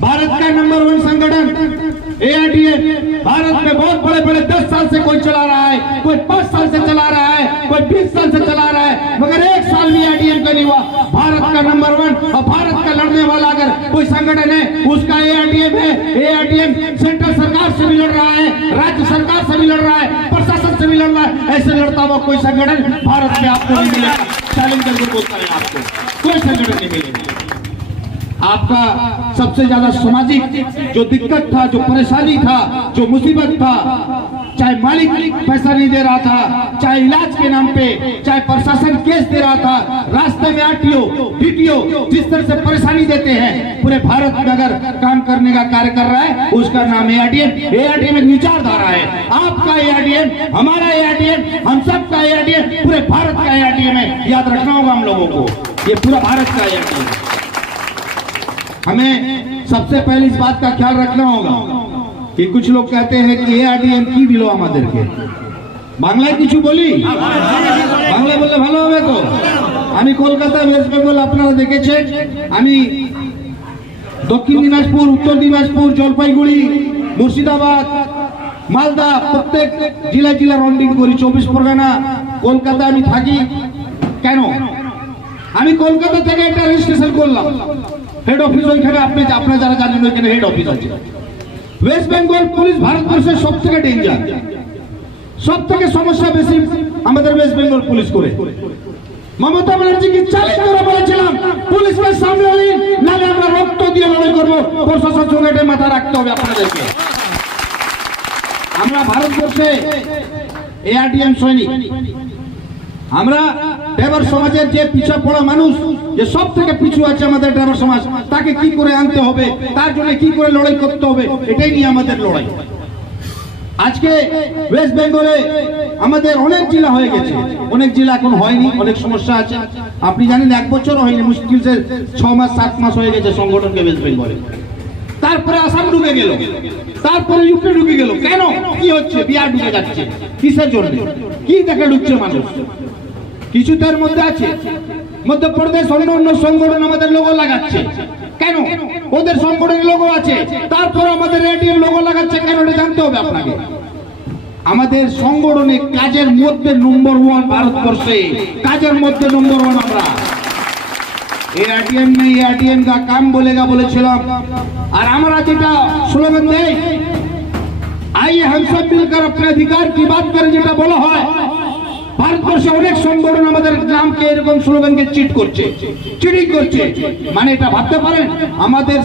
भारत का नंबर 1 संगठन एआईडीएम भारत में बहुत बड़े बड़े 10 साल से कोई चला रहा है, कोई 5 साल से चला रहा है, कोई 20 साल से चला रहा है, मगर एक साल भी एआईडीएम का नहीं हुआ। भारत का नंबर 1 और भारत का लड़ने वाला अगर कोई संगठन है उसका एआईडीएम है। एआईडीएम सेंट्रल सरकार से भी लड़ रहा है, राज्य सरकार से भी लड़ रहा है, प्रशासन से भी लड़ रहा है। ऐसे लड़ता हुआ कोई संगठन भारत में आपको नहीं मिलेगा। चैलेंज करके बोलता है आपको कोई संगठन नहीं मिलेगा। आपका सबसे ज्यादा सामाजिक जो दिक्कत था, जो परेशानी था, जो मुसीबत था, चाहे मालिक पैसा नहीं दे रहा था, चाहे इलाज के नाम पे, चाहे प्रशासन केस दे रहा था, रास्ते में आरटीओ डीटीओ जिस तरह से परेशानी देते हैं, पूरे भारत में अगर काम करने का कार्य कर रहा है उसका नाम एआईडीएम। एआईडीएम एक विचारधारा है। आपका एआईडीएम, हमारा एआईडीएम, हम सब का एआईडीएम, पूरे भारत का एआईडीएम है। याद रखना होगा हम लोगों को, ये पूरा भारत का एआईडीएम है। हमें सबसे पहले इस बात का ख्याल रखना होगा कि कुछ लोग कहते हैं कि एआईडीएम की दिलो আমাদেরকে বাংলায় কিছু বলি, বাংলায় বললে ভালো হবে তো। আমি কলকাতা ওয়েস্ট বেঙ্গল আপনারা দেখেছেন, আমি দক্ষিণ দিনাজপুর, উত্তর দিনাজপুর, জলপাইগুড়ি, মুর্শিদাবাদ, মালদা প্রত্যেক জেলায় জেলা রাউন্ডিং করি। 24 পরগনা, কলকাতা আমি থাকি। কেন আমি কলকাতা থেকে একটা রেজিস্ট্রেশন করলাম, হেড অফিস ওইখানে, আপনি আপনারা যারা জানেন ওইখানে হেড অফিস আছে। ওয়েস্ট বেঙ্গল পুলিশ ভারতবর্ষের সব থেকে ডেঞ্জার, সব থেকে সমস্যা বেশি আমাদের ওয়েস্ট বেঙ্গল পুলিশ করে। মমতা ব্যানার্জিকে চ্যালেঞ্জ করে বলেছিলাম পুলিশকে সামনে নিন, নাহলে আমরা রক্ত দিয়ে লড়াই করবো। প্রশাসন সঙ্গে এটা মাথা রাখতে হবে আপনাদেরকে। আমরা ভারতবর্ষে এআরডিএম সৈনিক, আমরা ড্রাইভার সমাজের যে পিছা পড়া মানুষ, যে সব থেকে পিছু আছে আমাদের ড্রাইভার সমাজ, তাকে কি করে আনতে হবে, তার জন্য কি করে লড়াই করতে হবে, এটাই নিয়ে আমাদের লড়াই। আজকে ওয়েস্ট বেঙ্গলে আমাদের অনেক জেলা হয়ে গেছে, অনেক জেলা এখন হয়নি, অনেক সমস্যা আছে। আপনি জানেন 1 বছর হয়নি, মুশকিল সে 6 মাস 7 মাস হয়ে গেছে সংগঠনকে ওয়েস্ট বেঙ্গলে। তারপরে আসাম ঢুকে গেল, তারপরে ইউপি ঢুকে গেল। কেন কি হচ্ছে? বিহার ঢুকে যাচ্ছে, কিসের জন্য? কি দেখে ঢুকছে মানুষ? কিছু তার মধ্যে আছে, মধ্যপ্রদেশ অন্য অন্য সংগঠন আমাদের লোগো লাগাচ্ছে। কেন? ওদের সংগঠনের লোগো আছে, তারপর আমাদের এআইডিএম লোগো লাগাচ্ছে কেন? এটা জানতে হবে আপনাকে। আমাদের সংগঠনে কাজের মধ্যে নম্বর 1 ভারতবর্ষে, কাজের মধ্যে নম্বর 1 আমরা। एआईडीएम में एआईडीएम का काम बोलेगा বলেছিলাম। আর আমরা যেটা স্লোগান দেই, आइए हम सब मिलकर अपने अधिकार की बात करें, যেটা বলা হয়। ভারতবর্ষে অনেক সংগঠন আমাদের নামকে এরকম স্লোগানকে চিট করছে, চিটিং করছে। মানে এটা ভাবতে পারেন আমাদের